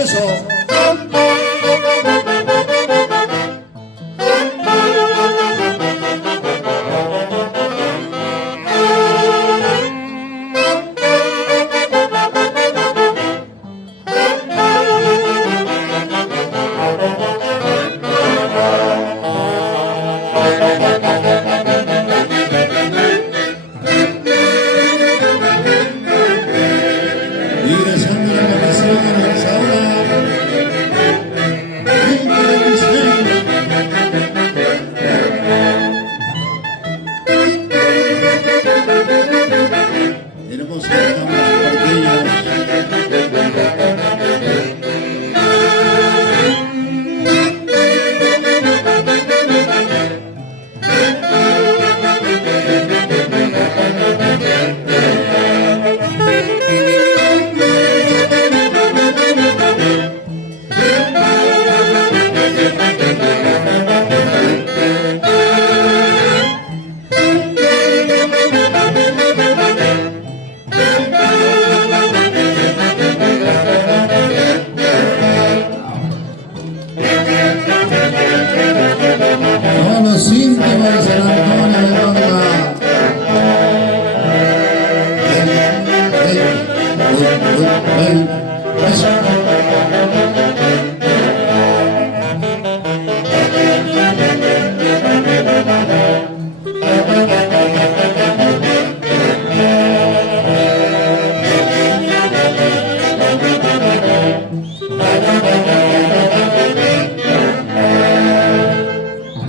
Eso. Ingresando la comisión organizadora 2026. Hermosa estamos son los íntimos de San Antonio de Ronda.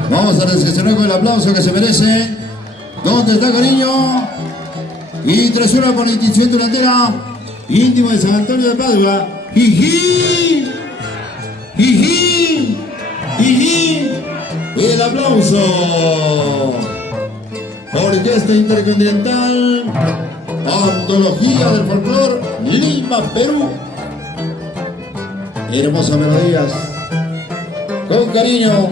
Vamos a recepcionar con el aplauso que se merece. ¿Dónde está, cariño? Y 3-1 por la institución durantera. Íntimo de San Antonio de Padua. ¡Jiji! ¡Jiji! ¡Jiji! El aplauso. Orquesta Intercontinental. Antología del Folclor. Lima, Perú. Hermosas melodías. Con cariño.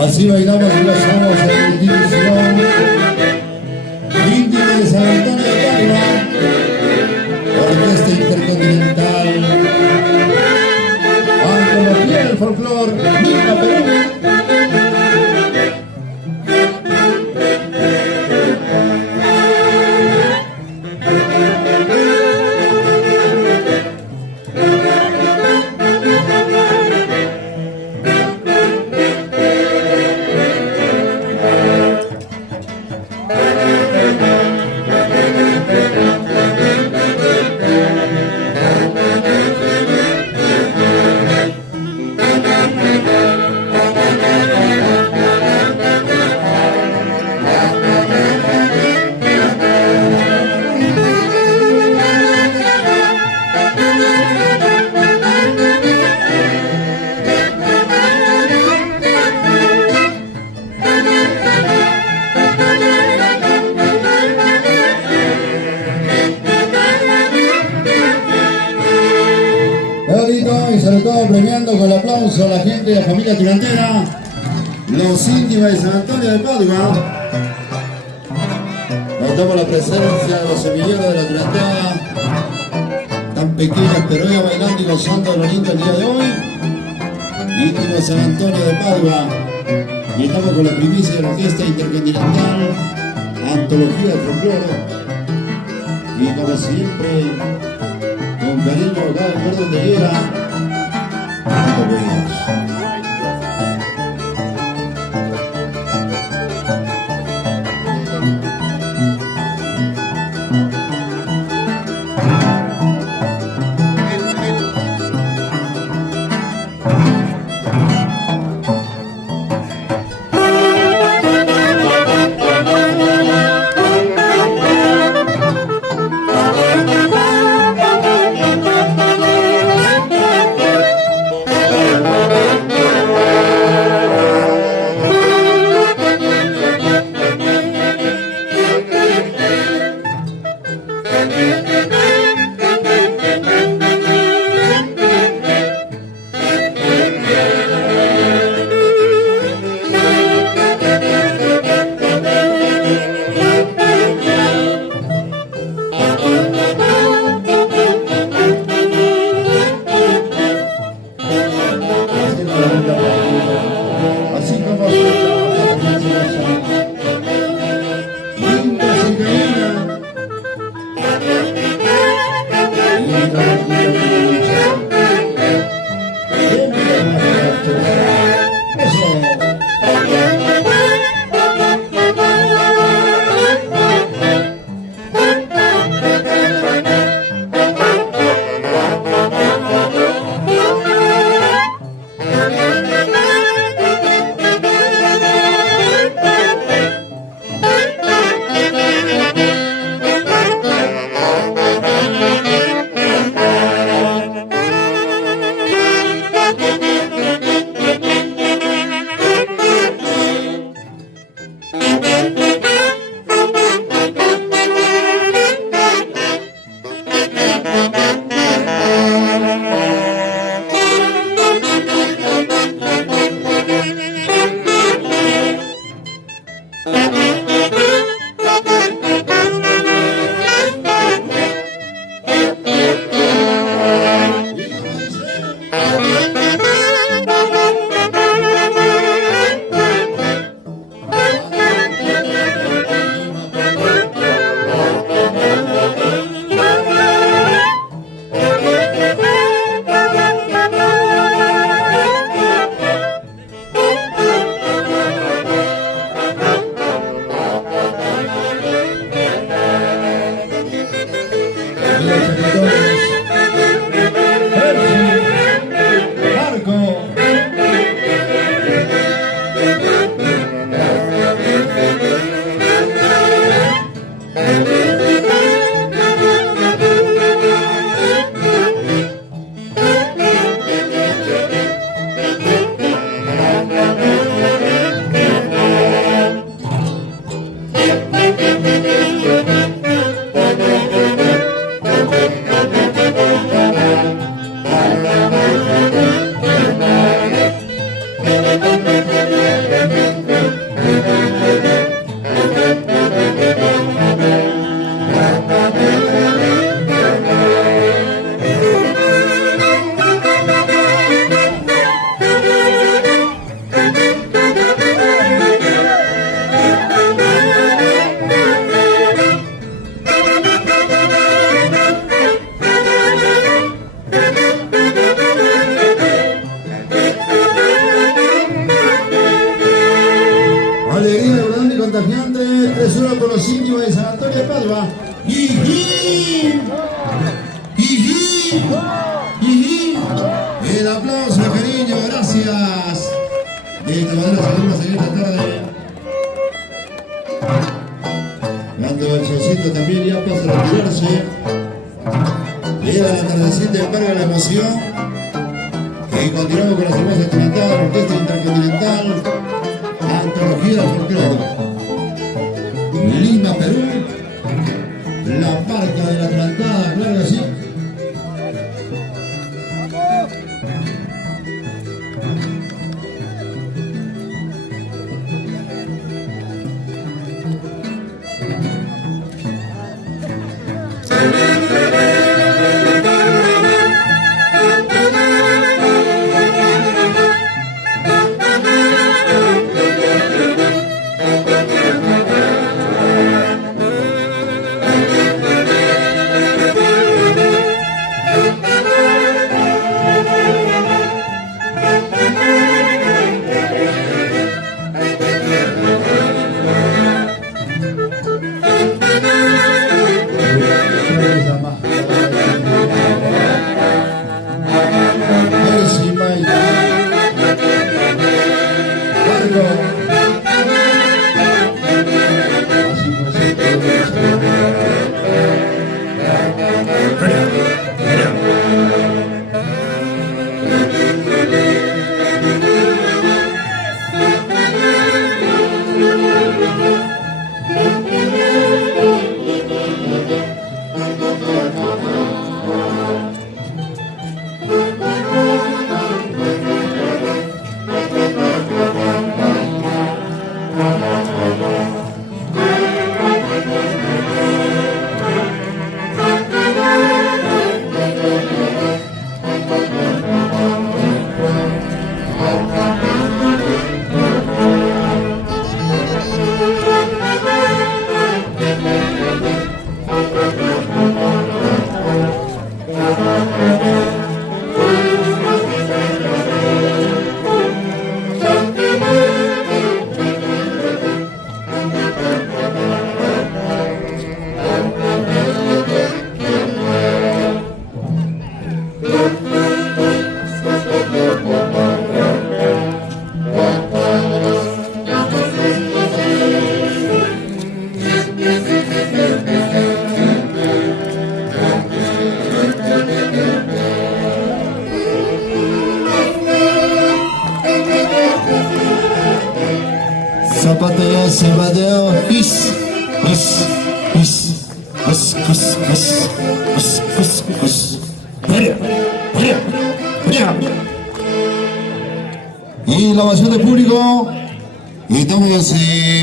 Así bailamos y gozamos en la institución Íntimo de San Antonio de Padua, Orquesta Intercontinental, Antología del Folclor, Lima, Perú. ante todo premiando con el aplauso a la gente de la familia Tirantera, los íntimos de San Antonio de Padua. Notamos la presencia de los semilleros de la Tirantera, tan pequeños pero ya bailando y gozando de lo lindo el día de hoy. Íntimo de San Antonio de Padua. Y estamos con la primicia de la orquesta intercontinental, antología del folclore. Y como siempre, con cariño, cada lugar donde llega, nos vemos. Tesoro con los íntimos de San Antonio de Padua. ¡Jiji! ¡Jiji! ¡Jiji! El aplauso, cariño, gracias. De esta manera salimos en esta tarde. Cuando el solcito también ya pasa a retirarse. Llega la tardecita y carga la emoción. Y continuamos con las hermosas instrumentales, la orquesta intercontinental, antología del folclore. Lima, Perú, la marca de la plantada, claro que sí. Y la ovación del público. Y estamos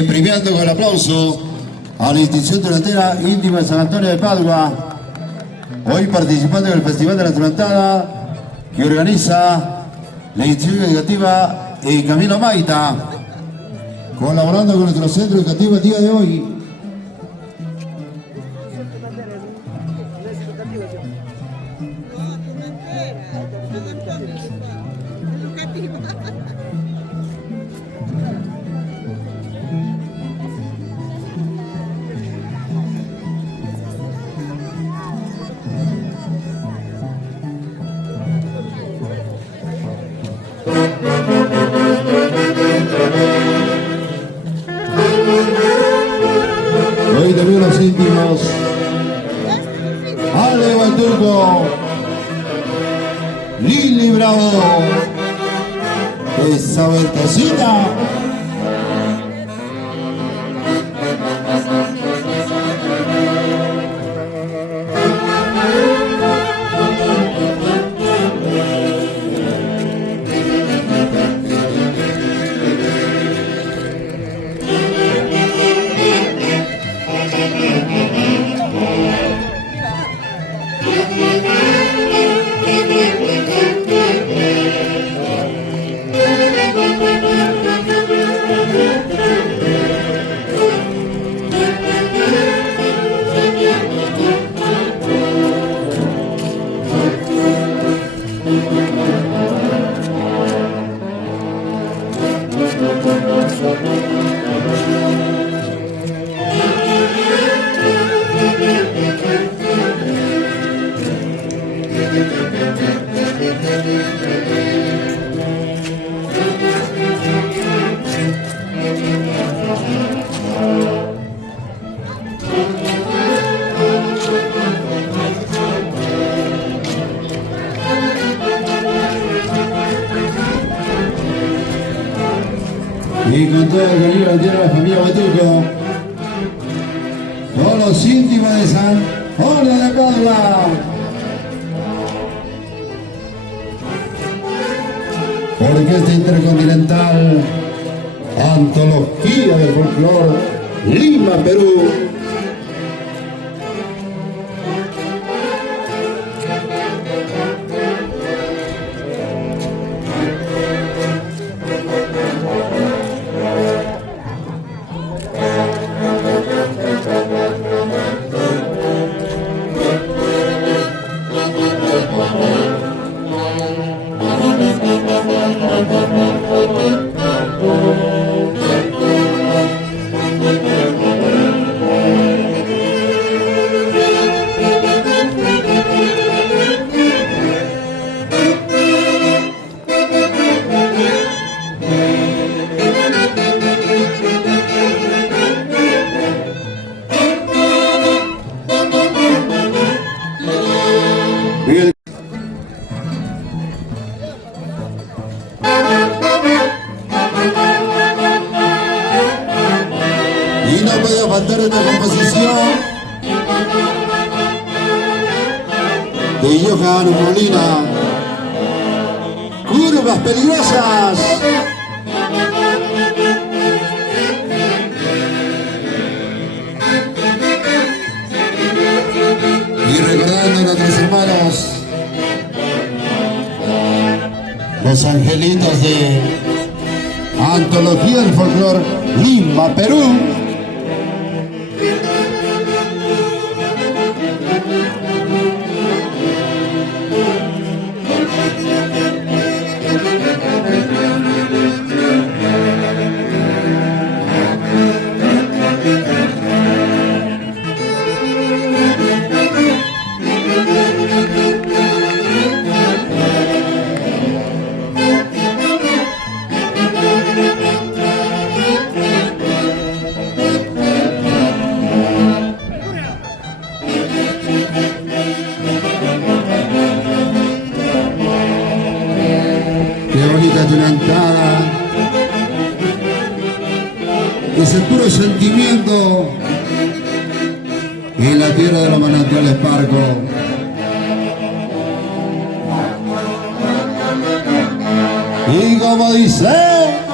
premiando con el aplauso a la institución delantera Íntima de San Antonio de Padua, hoy participando en el Festival de la Truantada que organiza la institución educativa Camilo Maita, colaborando con nuestro centro educativo el día de hoy. Hoy también los íntimos Ale Balturco, Lili Bravo, esa vueltacita. Y con todo el cariño de la familia Balturco, todos los íntimos de San Antonio de Padua, Orquesta Intercontinental, Antología del Folclor, Lima, Perú. Y no podía faltar esta composición de Johan Molina, Curvas Peligrosas. Y recordando a nuestros hermanos, los angelitos de Antología del Folclor, Lima, Perú. Qué bonita Truantada, es el puro sentimiento y la tierra de los manantiales Parco. Y como dice...